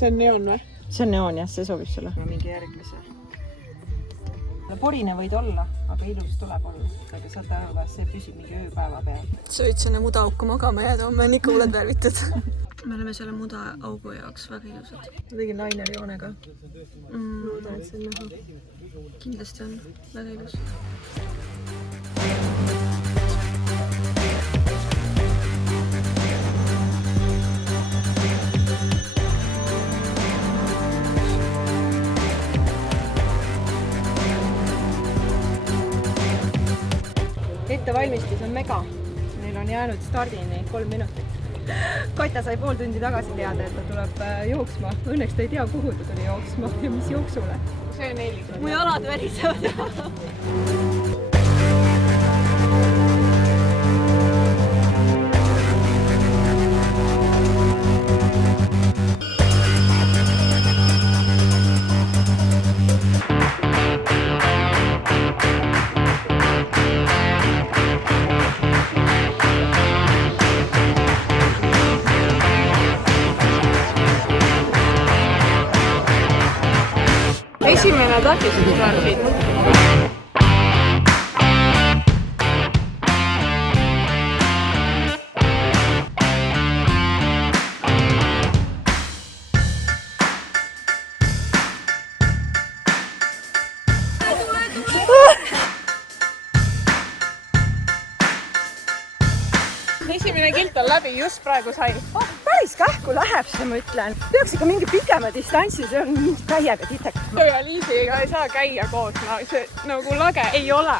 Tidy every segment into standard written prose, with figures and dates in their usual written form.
see on neon või? See on neon jah, see sobib sulle. Mingi järgmise. Porine võid olla, aga ilus tuleb olla. Aga saate aru, see püsib mingi ööpäeva peal. Sa võid sinna mudaauku magama jääda, homme on ikka huuled värvitud. Me oleme selle mudaaugu jaoks väga ilusad. Ma tegin lainerjoonega. Loodan, et see on näha. Kindlasti on väga ilus. Ettevalmistus on mega. Neil on jäänud stardini 3 minutit. Katja sai pool tundi tagasi teada, et ta tuleb jooksma. Õnneks ta ei tea, kuhu ta tuli jooksma ja mis jooksule. See on Eelis. Mu jalad värisevad. Esimene takistus on siit. Esimene kilt on läbi, just praegu sai. Päris kähku läheb see, ma ütlen. Peaks ikka mingi pikema distantsi, see on mingi käiega titek. Ja Liisiga ei saa käia koos, see nagu lage ei ole.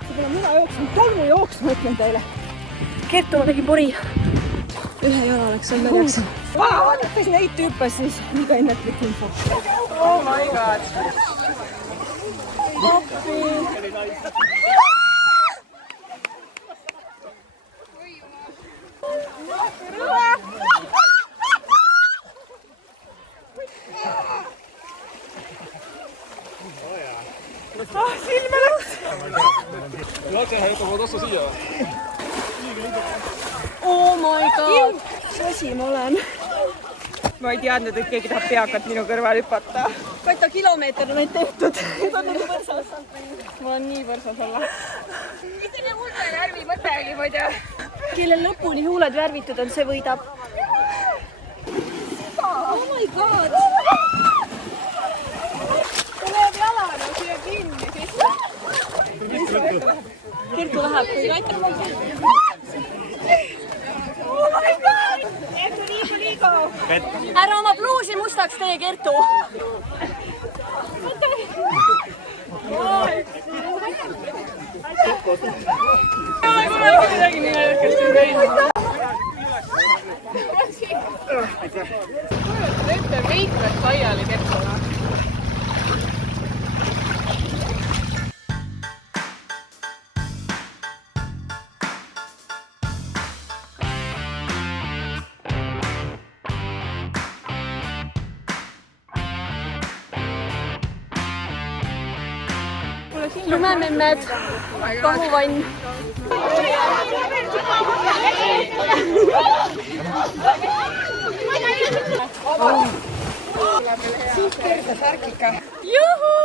See pole mina jooksnud, tolmu jooksma, ütlen teile. Kertu ma tegin pori. Ühe jala läks seal märjaks. Vaadates neid tüüpe, siis liiga ennetlik info. Oh my god. Appi. Silme läks! Oh my god! Sosi ma olen. Ma ei teadnud, et keegi tahab peakat minu kõrval hüpata. Kaita kilomeeter on neid tehtud. Need on nii võrsas. Mul on nii võrsas olla. Mis see huulde värvi mõte oli, ma ei tea? Kellel lõpuni huuled värvitud on, see võidab. Oh my god! Ta läheb jalana siia kinni sisse. Kertu läheb, kui Kaita. Oh my god! Kertu, liigu! Ära oma pluusi mustaks tee, Kertu! Midagi nii näidakast siin käinud. Ette meik läks laiali Kertuna. Lumememmed, pahuvann. Siit kerta särkika. Juhu!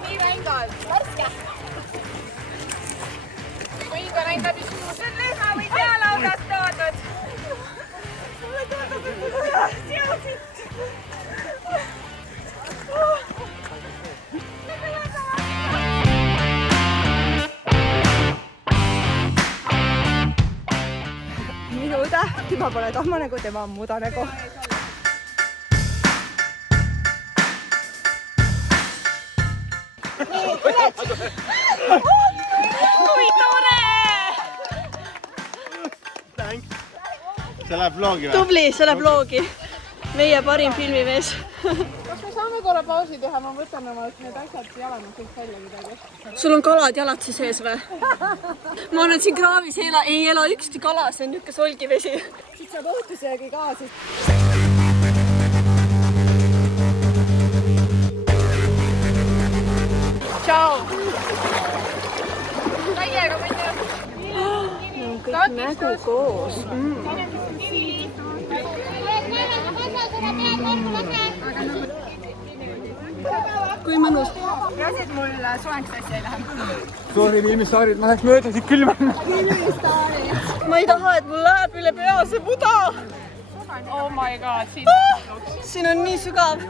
Nii vängad. Värske. Võiga näin läbi suu. See on leha või pealaudast toodud. Mulle tundub, et mul seosid. Minu õde, tema pole tahma nägu, tema on muda nägu. Kui tore! See läheb vlogi või? Tubli, see läheb vlogi. Meie parim filmimees. Kas me saame korra pausi teha, ma võtan omalt need asjad jalanud kõik välja midagi. sul on kalad jalatsi sees või? ma olen siin kraavis, ei ela ükski kala, see on niisugune solgivesi. Siit saab õhtusöögi ka siis. Tšau! Täiega võite! Kõik nägu koos. Kui mõnus. Lasid mul soengs asja ei lähe. Sorry, Ilmistaarid, ma läheks mööda siit külma. Ma ei taha, et mul läheb üle pea see muda. Oh my god, Siin on nii sügav.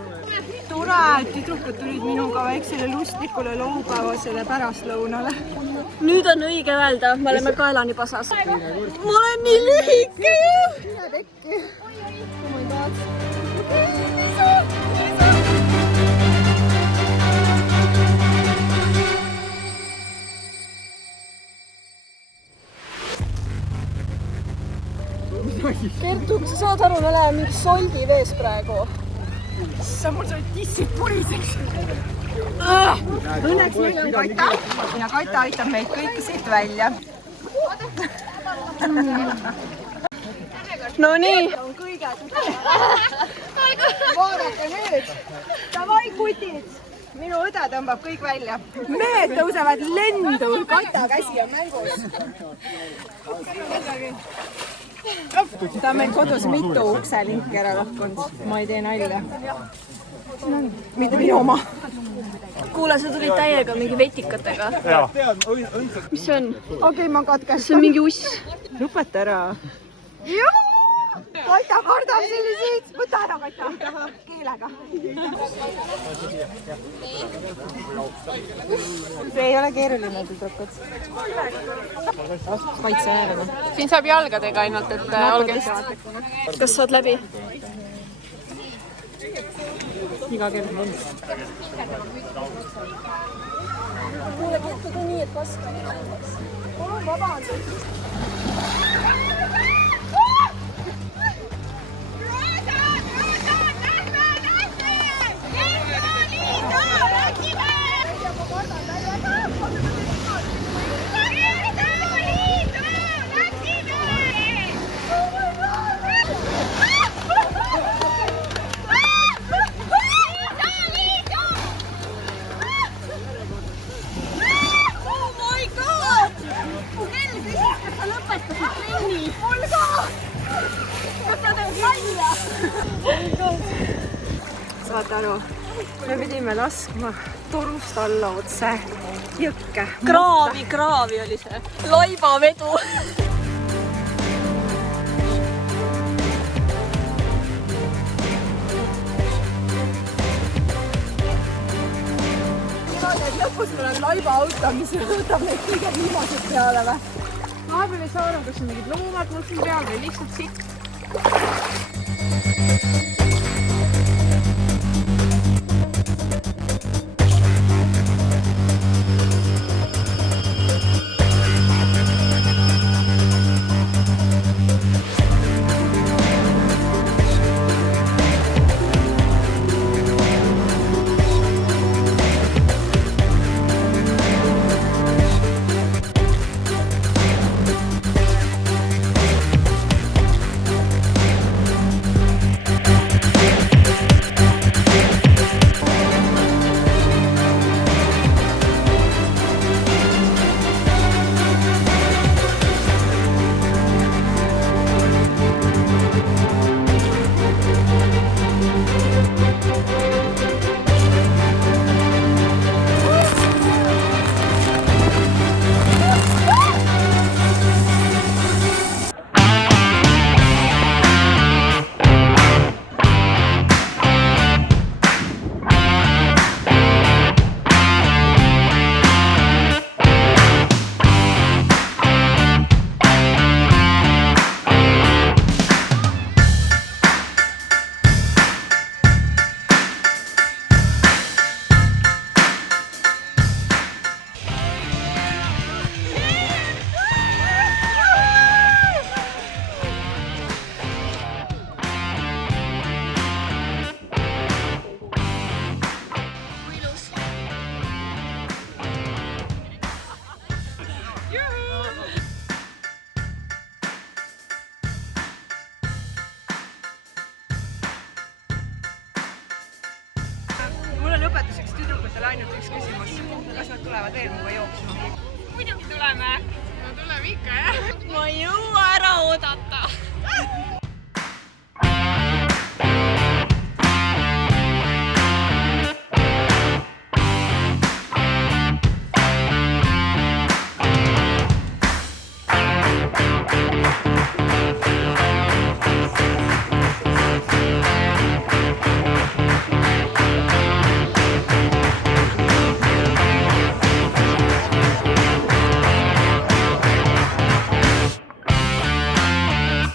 Tore, et tüdrukud tulid minuga väiksele lustlikule laupäevasele pärastlõunale. Nüüd on õige öelda, me oleme kaelani pasas. Ma olen nii lühike ju! Üle tekki. Oh my god. Kertu, sa saad aru, me läheme mingi soldi vees praegu. Sa mul said tissid puriseks. Õnneks meil on Kata ja Kata aitab meid kõiki siit välja. No nii. Vaadake nüüd. Davai, kutid. Minu õde tõmbab kõik välja. Mehed tõusevad lendu. Kata käsi on mängus. Ta on meil kodus mitu ukselinki ära lahkunud. Ma ei tee nalja. Mitte minu oma. Kuule, sa tulid täiega mingi vetikatega. Mis see on? Okei, ma katkestan. See on mingi uss. Lõpeta ära. Kata kardab selliseid. Võta ära, Kata. Keelega. See ei ole keeruline, tüdrukud. Kaitse äärele. siin saab jalgadega ainult, et olge Kas saad läbi? Iga kell. Kuule, Kertu, tee nii, et vastu on näiteks. Palun vabandust. Saate aru, me pidime laskma torust alla otse jõkke. Kraavi oli see. Laivavedu. Niimoodi, et lõpus tuleb laivaauto, mis võtab neid kõige viimased peale või? vahepeal ei saa aru, kas on mingid loomad mul siin peal või lihtsalt sitt. vanematele ainult üks küsimus. Kas nad tulevad veel muga jooksma? Muidugi tuleme. No tuleme ikka, jah. Ma ei jõua ära oodata.